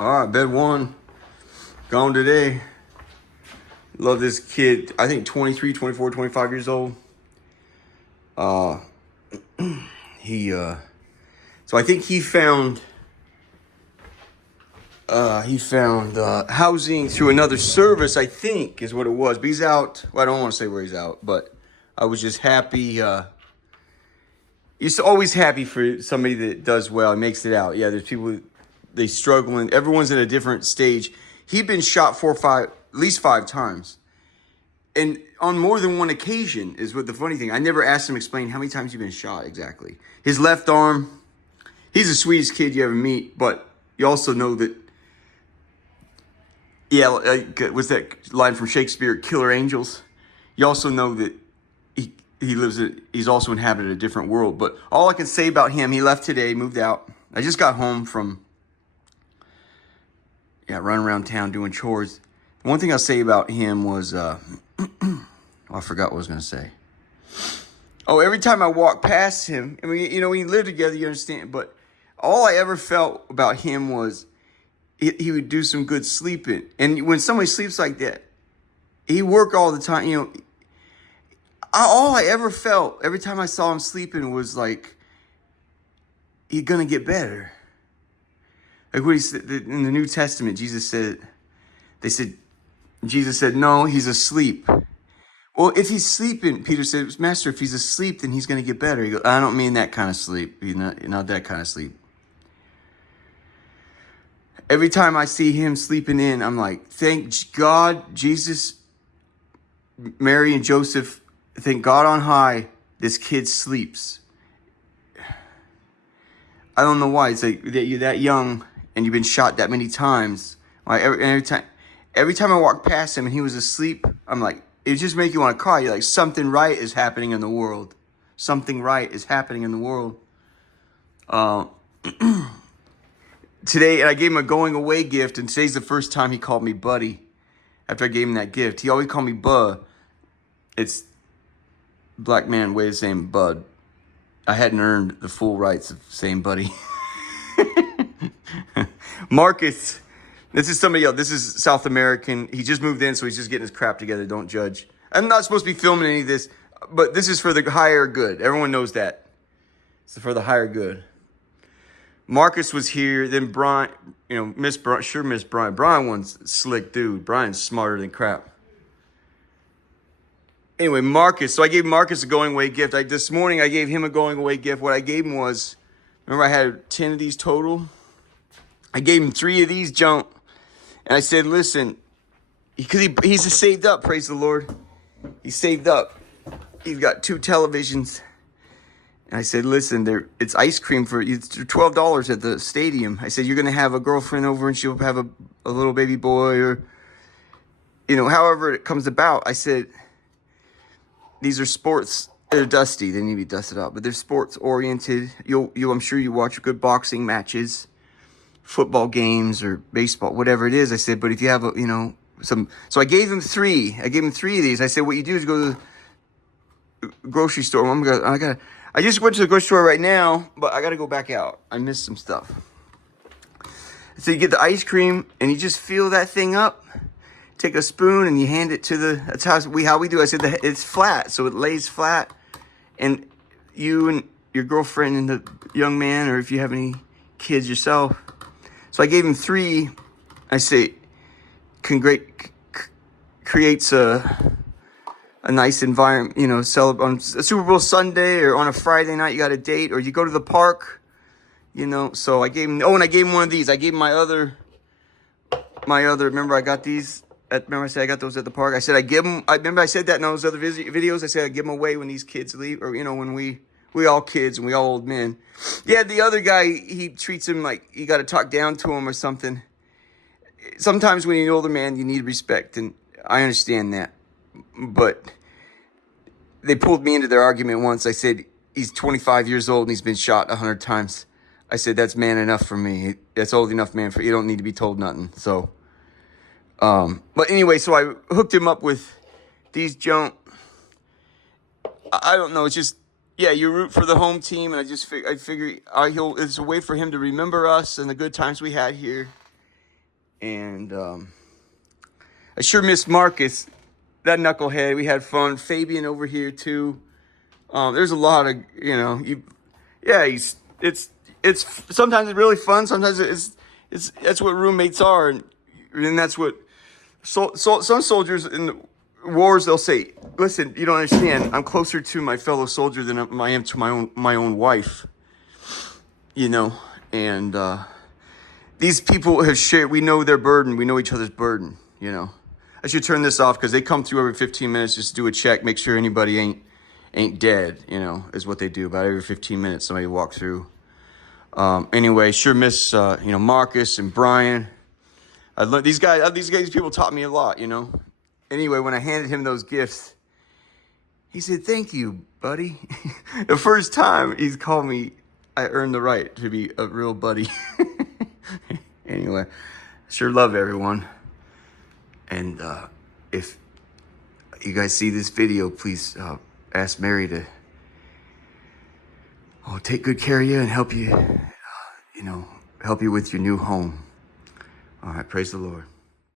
All right, bed one. Gone today. Love this kid. I think 23, 24, 25 years old. Uh, he, so I think he found housing through another service, I think is what it was. But he's out. Well, I don't want to say where he's out, but I was just happy. You're always happy for somebody that does well and makes it out. Yeah, there's people, they struggle, and everyone's in a different stage. He'd been shot at least five times. And on more than one occasion is what the funny thing. I never asked him to explain how many times he'd been shot exactly. His left arm, he's the sweetest kid you ever meet, but you also know that, yeah, what's that line from Shakespeare, Killer Angels? You also know that he's also inhabited a different world. But all I can say about him, he left today, moved out. I just got home from, running around town doing chores. One thing I'll say about him was, I forgot what I was going to say. Oh, every time I walk past him, I mean, when you live together, you understand. But all I ever felt about him was he would do some good sleeping. And when somebody sleeps like that, he work all the time. All I ever felt every time I saw him sleeping was like, he's going to get better. Like what he said in the New Testament, Jesus said, no, he's asleep. Well, if he's sleeping, Peter said, Master, if he's asleep, then he's going to get better. He goes, I don't mean that kind of sleep. He's not that kind of sleep. Every time I see him sleeping in, I'm like, thank God, Jesus, Mary, and Joseph, thank God on high, this kid sleeps. I don't know why. It's like that you're that young and you've been shot that many times. Like every time I walk past him and he was asleep, I'm like, it just makes you want to cry. You're like, something right is happening in the world. Something right is happening in the world. Today, and I gave him a going away gift, and today's the first time he called me buddy. After I gave him that gift, he always called me bud. It's black man way of saying bud. I hadn't earned the full rights of saying buddy. Marcus. This is somebody else. This is South American. He just moved in, so he's just getting his crap together. Don't judge. I'm not supposed to be filming any of this, but this is for the higher good. Everyone knows that. It's for the higher good. Marcus was here. Then Brian, Miss Brian. Brian one's slick dude. Brian's smarter than crap. Anyway, Marcus. So I gave Marcus a going away gift. This morning I gave him a going away gift. What I gave him was, remember I had 10 of these total? I gave him 3 of these junk. And I said, listen, because he's saved up, praise the Lord. He's saved up. He's got 2 televisions. And I said, listen, it's ice cream it's $12 at the stadium. I said, you're going to have a girlfriend over and she'll have a little baby boy or, however it comes about. I said, these are sports. They're dusty. They need to be dusted up. But they're sports oriented. I'm sure you watch good boxing matches, football games or baseball, whatever it is. I said, but if you have so I gave him 3. I gave him 3 of these. I said, what you do is go to the grocery store. I just went to the grocery store right now, but I got to go back out. I missed some stuff. So you get the ice cream and you just fill that thing up. Take a spoon and you hand it to that's how we do. I said it's flat, so it lays flat. And you and your girlfriend and the young man, or if you have any kids yourself. So I gave him 3. I say, creates a nice environment, celebrate on a Super Bowl Sunday or on a Friday night, you got a date, or you go to the park, so I gave him, and I gave him one of these. I gave him my other, remember I got these, remember I said I got those at the park? I said remember I said that in those other videos, I said I give them away when these kids leave, or, when we all kids and we all old men. Yeah, the other guy, he treats him like you got to talk down to him or something. Sometimes when you're an older man, you need respect, and I understand that. But they pulled me into their argument once. I said, he's 25 years old and he's been shot 100 times. I said, that's man enough for me. That's old enough man you don't need to be told nothing. So, but anyway, so I hooked him up with these junk. I don't know. It's just, you root for the home team. And I figure it's a way for him to remember us and the good times we had here. And I sure miss Marcus, that knucklehead. We had fun. Fabian over here too. There's a lot of, it's sometimes it's really fun. Sometimes it's that's what roommates are, and that's what some soldiers in the wars, they'll say, listen, you don't understand. I'm closer to my fellow soldier than I am to my own wife. And these people have shared. We know their burden. We know each other's burden. I should turn this off because they come through every 15 minutes just to do a check, make sure anybody ain't dead. Is what they do. About every 15 minutes, somebody walk through. Anyway, sure miss Marcus and Brian. These people taught me a lot. Anyway, when I handed him those gifts, he said, "Thank you, buddy." The first time he's called me, I earned the right to be a real buddy. Anyway, sure love everyone. And if you guys see this video, please ask Mary to take good care of you and help you, help you with your new home. All right, praise the Lord.